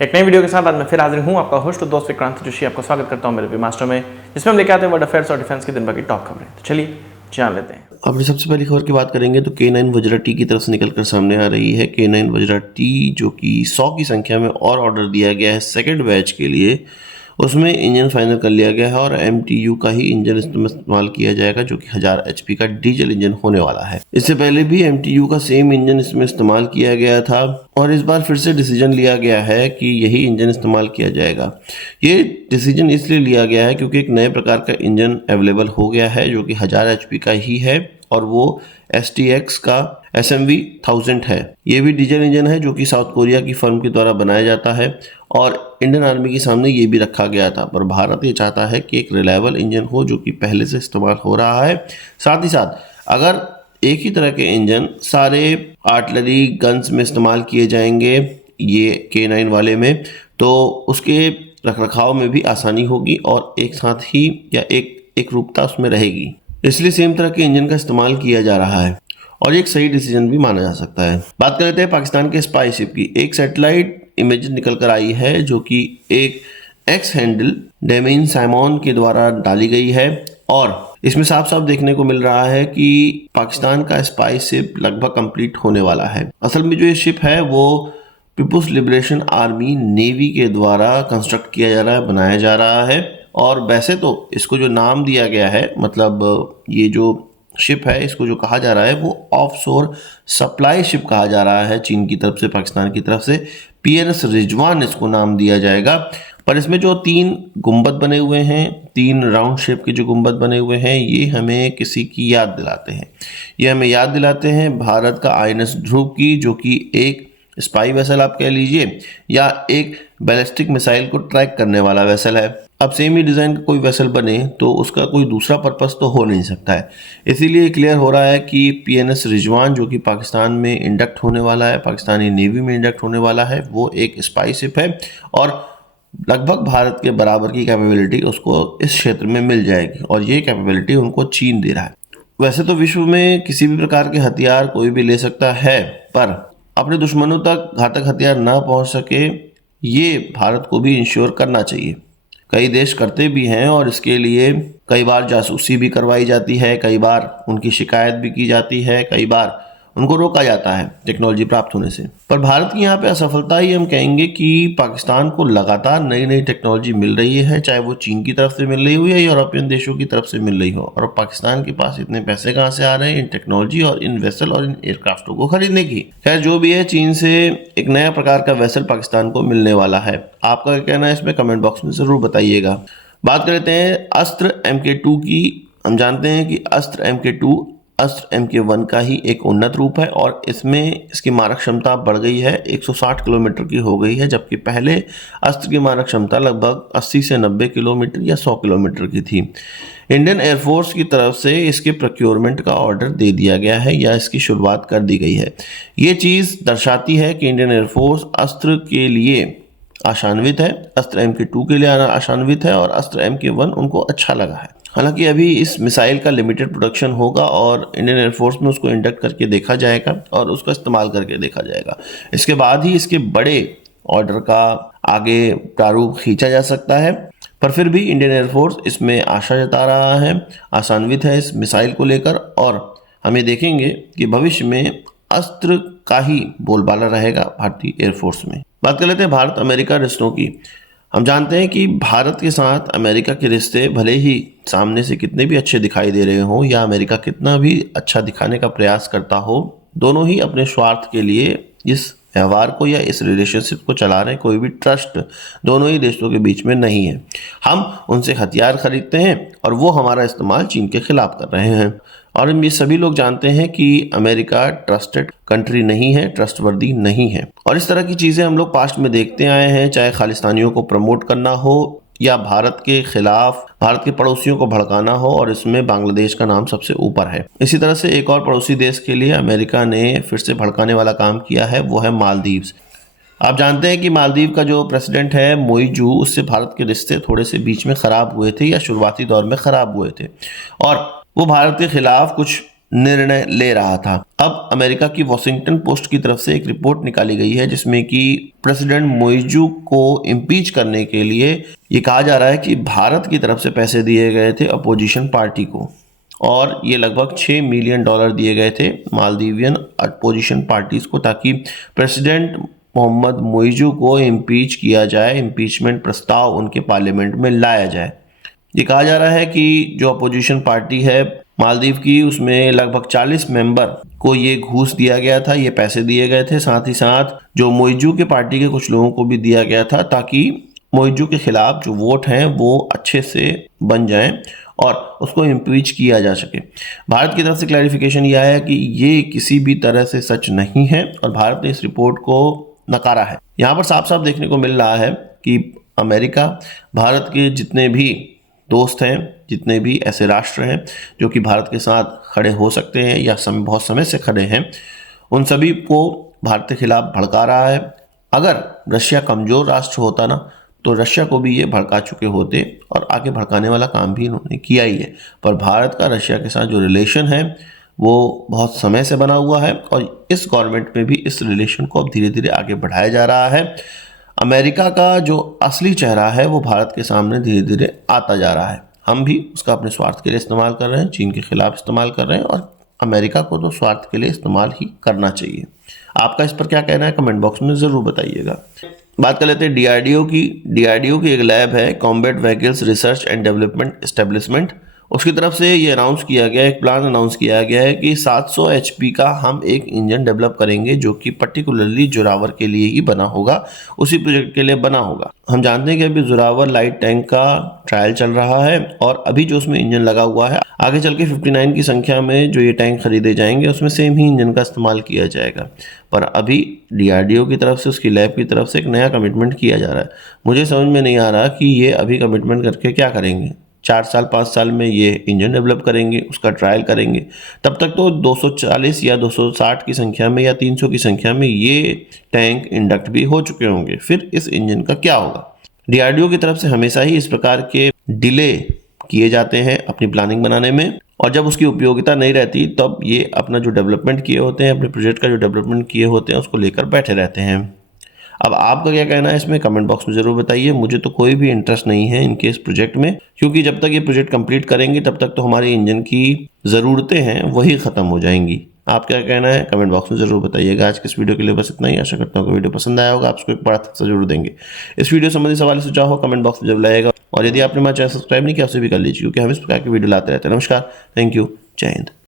एक नई वीडियो के साथ आज मैं फिर हाजिर हूँ, आपका होस्ट और दोस्त विक्रांत जोशी। आपको स्वागत करता हूँ मेरे वी मास्टर में, जिसमें हम लेके आते हैं वर्ल्ड अफेयर्स और डिफेंस की दिन भर की टॉप खबरें। तो चलिए जान लेते हैं। अपनी सबसे पहली खबर की बात करेंगे तो K9 वज्रा टी की तरफ से निकलकर सामने आ रही है। K9 वज्रा टी जो कि 100 की संख्या में और ऑर्डर दिया गया है सेकंड बैच के लिए, उसमें इंजन फाइनल कर लिया गया है और MTU का ही इंजन इस्तेमाल किया जाएगा जो कि 1000 HP का डीजल इंजन होने वाला है। इससे पहले भी MTU का सेम इंजन इसमें इस्तेमाल किया गया था और इस बार फिर से डिसीजन लिया गया है कि यही इंजन इस्तेमाल किया जाएगा। ये डिसीजन इसलिए लिया गया है क्योंकि एक नए प्रकार का इंजन अवेलेबल हो गया है जो कि 1000 HP का ही है और वो STX का SMV 1000 है। ये भी डीजल इंजन है जो कि साउथ कोरिया की फर्म के द्वारा बनाया जाता है और इंडियन आर्मी के सामने ये भी रखा गया था, पर भारत ये चाहता है कि एक रिलायबल इंजन हो जो कि पहले से इस्तेमाल हो रहा है। साथ ही साथ अगर एक ही तरह के इंजन सारे आर्टिलरी गन्स में इस्तेमाल किए जाएंगे ये K9 वाले में, तो उसके रखरखाव में भी आसानी होगी और एक साथ ही या एक रूपता उसमें रहेगी। इसलिए सेम तरह के इंजन का इस्तेमाल किया जा रहा है और एक सही डिसीजन भी माना जा सकता है। बात कर लेते हैं पाकिस्तान के स्पाई शिप की। एक सैटेलाइट इमेज निकल कर आई है जो कि एक एक्स हैंडल डेमिन साइमन के द्वारा डाली गई है और इसमें साफ साफ देखने को मिल रहा है कि पाकिस्तान का स्पाई शिप लगभग कंप्लीट होने वाला है। असल में जो ये शिप है वो पीपुल्स लिबरेशन आर्मी नेवी के द्वारा कंस्ट्रक्ट किया जा रहा है, बनाया जा रहा है। और वैसे तो इसको जो नाम दिया गया है, मतलब ये जो शिप है इसको जो कहा जा रहा है वो ऑफशोर सप्लाई शिप कहा जा रहा है चीन की तरफ से, पाकिस्तान की तरफ से। PNS रिजवान इसको नाम दिया जाएगा। पर इसमें जो 3 गुंबद बने हुए हैं, 3 राउंड शेप के जो गुंबद बने हुए हैं, ये हमें किसी की याद दिलाते हैं। ये हमें याद दिलाते हैं भारत का INS ध्रुव की, जो कि एक स्पाई वेसल आप कह लीजिए या एक बैलिस्टिक मिसाइल को ट्रैक करने वाला वेसल है। अब सेम ही डिज़ाइन का कोई वेसल बने तो उसका कोई दूसरा पर्पस तो हो नहीं सकता है। इसीलिए क्लियर हो रहा है कि PNS रिजवान जो कि पाकिस्तान में इंडक्ट होने वाला है, पाकिस्तानी नेवी में इंडक्ट होने वाला है, वो एक स्पाई शिप है और लगभग भारत के बराबर की कैपेबिलिटी उसको इस क्षेत्र में मिल जाएगी और ये कैपेबिलिटी उनको चीन दे रहा है। वैसे तो विश्व में किसी भी प्रकार के हथियार कोई भी ले सकता है, पर अपने दुश्मनों तक घातक हथियार ना पहुंच सके ये भारत को भी इंश्योर करना चाहिए। कई देश करते भी हैं और इसके लिए कई बार जासूसी भी करवाई जाती है, कई बार उनकी शिकायत भी की जाती है, कई बार उनको रोका जाता है टेक्नोलॉजी प्राप्त होने से। पर भारत की यहाँ पे असफलता ही हम कहेंगे कि पाकिस्तान को लगातार नई नई टेक्नोलॉजी मिल रही है, चाहे वो चीन की तरफ से मिल रही हो या यूरोपियन देशों की तरफ से मिल रही हो। और पाकिस्तान के पास इतने पैसे कहाँ से आ रहे हैं इन टेक्नोलॉजी और इन वेसल और इन एयरक्राफ्टों को खरीदने की। खैर जो भी है, चीन से एक नया प्रकार का वेसल पाकिस्तान को मिलने वाला है। आपका क्या कहना है इसमें कमेंट बॉक्स में ज़रूर बताइएगा। बात कर लेते हैं अस्त्र MK2 की। हम जानते हैं कि अस्त्र MK2 अस्त्र MK1 का ही एक उन्नत रूप है और इसमें इसकी मारक क्षमता बढ़ गई है, 160 किलोमीटर की हो गई है, जबकि पहले अस्त्र की मारक क्षमता लगभग 80 से 90 किलोमीटर या 100 किलोमीटर की थी। इंडियन एयरफोर्स की तरफ से इसके प्रोक्योरमेंट का ऑर्डर दे दिया गया है या इसकी शुरुआत कर दी गई है। ये चीज़ दर्शाती है कि इंडियन एयरफोर्स अस्त्र के लिए आशान्वित है, अस्त्र MK2 के लिए आशान्वित है और अस्त्र MK1 उनको अच्छा लगा है। हालांकि अभी इस मिसाइल का लिमिटेड प्रोडक्शन होगा और इंडियन एयरफोर्स में उसको इंडक्ट करके देखा जाएगा और उसका इस्तेमाल करके देखा जाएगा। इसके बाद ही इसके बड़े ऑर्डर का आगे प्रारूप खींचा जा सकता है। पर फिर भी इंडियन एयरफोर्स इसमें आशा जता रहा है, आशान्वित है इस मिसाइल को लेकर और हमें देखेंगे कि भविष्य में अस्त्र का ही बोलबाला रहेगा भारतीय एयरफोर्स में। बात कर लेते हैं भारत अमेरिका रिश्तों की। हम जानते हैं कि भारत के साथ अमेरिका के रिश्ते भले ही सामने से कितने भी अच्छे दिखाई दे रहे हों या अमेरिका कितना भी अच्छा दिखाने का प्रयास करता हो, दोनों ही अपने स्वार्थ के लिए इस व्यवहार को या इस रिलेशनशिप को चला रहे हैं। कोई भी ट्रस्ट दोनों ही देशों के बीच में नहीं है। हम उनसे हथियार खरीदते हैं और वो हमारा इस्तेमाल चीन के खिलाफ कर रहे हैं और ये सभी लोग जानते हैं कि अमेरिका ट्रस्टेड कंट्री नहीं है, ट्रस्टवर्दी नहीं है। और इस तरह की चीज़ें हम लोग पास्ट में देखते आए हैं, चाहे खालिस्तानियों को प्रमोट करना हो या भारत के खिलाफ भारत के पड़ोसियों को भड़काना हो, और इसमें बांग्लादेश का नाम सबसे ऊपर है। इसी तरह से एक और पड़ोसी देश के लिए अमेरिका ने फिर से भड़काने वाला काम किया है, वो है मालदीव्स। आप जानते हैं कि मालदीव का जो प्रेसिडेंट है मोइजू, उससे भारत के रिश्ते थोड़े से बीच में ख़राब हुए थे या शुरुआती दौर में ख़राब हुए थे और वो भारत के खिलाफ कुछ निर्णय ले रहा था। अब अमेरिका की वॉशिंगटन पोस्ट की तरफ से एक रिपोर्ट निकाली गई है जिसमें कि प्रेसिडेंट मोइजू को इम्पीच करने के लिए ये कहा जा रहा है कि भारत की तरफ से पैसे दिए गए थे अपोजिशन पार्टी को, और ये लगभग $6 मिलियन दिए गए थे मालदीवियन अपोजिशन पार्टीज को, ताकि प्रेसिडेंट मोहम्मद मोइजू को इम्पीच किया जाए, इम्पीचमेंट प्रस्ताव उनके पार्लियामेंट में लाया जाए। ये कहा जा रहा है कि जो अपोजिशन पार्टी है मालदीव की, उसमें लगभग 40 मेंबर को ये घूस दिया गया था, ये पैसे दिए गए थे। साथ ही साथ जो मोइजू के पार्टी के कुछ लोगों को भी दिया गया था, ताकि मोइजू के खिलाफ जो वोट हैं वो अच्छे से बन जाएं और उसको इम्पीच किया जा सके। भारत की तरफ से क्लैरिफिकेशन यह है कि ये किसी भी तरह से सच नहीं है और भारत ने इस रिपोर्ट को नकारा है। यहाँ पर साफ साफ देखने को मिल रहा है कि अमेरिका भारत के जितने भी दोस्त हैं, जितने भी ऐसे राष्ट्र हैं जो कि भारत के साथ खड़े हो सकते हैं या बहुत समय से खड़े हैं, उन सभी को भारत के खिलाफ भड़का रहा है। अगर रशिया कमज़ोर राष्ट्र होता ना, तो रशिया को भी ये भड़का चुके होते और आगे भड़काने वाला काम भी इन्होंने किया ही है। पर भारत का रशिया के साथ जो रिलेशन है वो बहुत समय से बना हुआ है और इस गवर्नमेंट में भी इस रिलेशन को अब धीरे धीरे आगे बढ़ाया जा रहा है। अमेरिका का जो असली चेहरा है वो भारत के सामने धीरे धीरे आता जा रहा है। हम भी उसका अपने स्वार्थ के लिए इस्तेमाल कर रहे हैं, चीन के खिलाफ इस्तेमाल कर रहे हैं, और अमेरिका को तो स्वार्थ के लिए इस्तेमाल ही करना चाहिए। आपका इस पर क्या कहना है कमेंट बॉक्स में ज़रूर बताइएगा। बात कर लेते हैं डीआरडीओ की। डीआरडीओ की एक लैब है, combat vehicles research and development establishment, उसकी तरफ से ये अनाउंस किया गया, एक प्लान अनाउंस किया गया है कि 700 HP का हम एक इंजन डेवलप करेंगे जो कि पर्टिकुलरली जोरावर के लिए ही बना होगा, उसी प्रोजेक्ट के लिए बना होगा। हम जानते हैं कि अभी जोरावर लाइट टैंक का ट्रायल चल रहा है और अभी जो उसमें इंजन लगा हुआ है, आगे चल के 59 की संख्या में जो ये टैंक खरीदे जाएंगे उसमें सेम ही इंजन का इस्तेमाल किया जाएगा। पर अभी डीआरडीओ की तरफ से, उसकी लैब की तरफ से एक नया कमिटमेंट किया जा रहा है। मुझे समझ में नहीं आ रहा कि ये अभी कमिटमेंट करके क्या करेंगे। 4 साल 5 साल में ये इंजन डेवलप करेंगे, उसका ट्रायल करेंगे, तब तक तो 240 या 260 की संख्या में या 300 की संख्या में ये टैंक इंडक्ट भी हो चुके होंगे। फिर इस इंजन का क्या होगा? डीआरडीओ की तरफ से हमेशा ही इस प्रकार के डिले किए जाते हैं अपनी प्लानिंग बनाने में, और जब उसकी उपयोगिता नहीं रहती तब ये अपना जो डेवलपमेंट किए होते हैं, अपने प्रोजेक्ट का जो डेवलपमेंट किए होते हैं उसको लेकर बैठे रहते हैं। अब आपका क्या कहना है इसमें कमेंट बॉक्स में ज़रूर बताइए। मुझे तो कोई भी इंटरेस्ट नहीं है इनके इस प्रोजेक्ट में, क्योंकि जब तक ये प्रोजेक्ट कंप्लीट करेंगे तब तक तो हमारी इंजन की ज़रूरतें हैं वही ख़त्म हो जाएंगी। आप क्या कहना है कमेंट बॉक्स में ज़रूर बताइएगा। आज के इस वीडियो के लिए बस इतना ही। आशा करता हूँ कि वीडियो पसंद आया होगा, आप उसको एक बड़ा thumbs up जरूर देंगे। इस वीडियो संबंधी सवाल सुझाव हो कमेंट बॉक्स में जरूर लाइएगा, और यदि आपने हमारा चैनल सब्सक्राइब नहीं किया उसे भी कर लीजिए, क्योंकि हम इस प्रकार की वीडियो लाते रहते हैं। नमस्कार, थैंक यू, जय हिंद।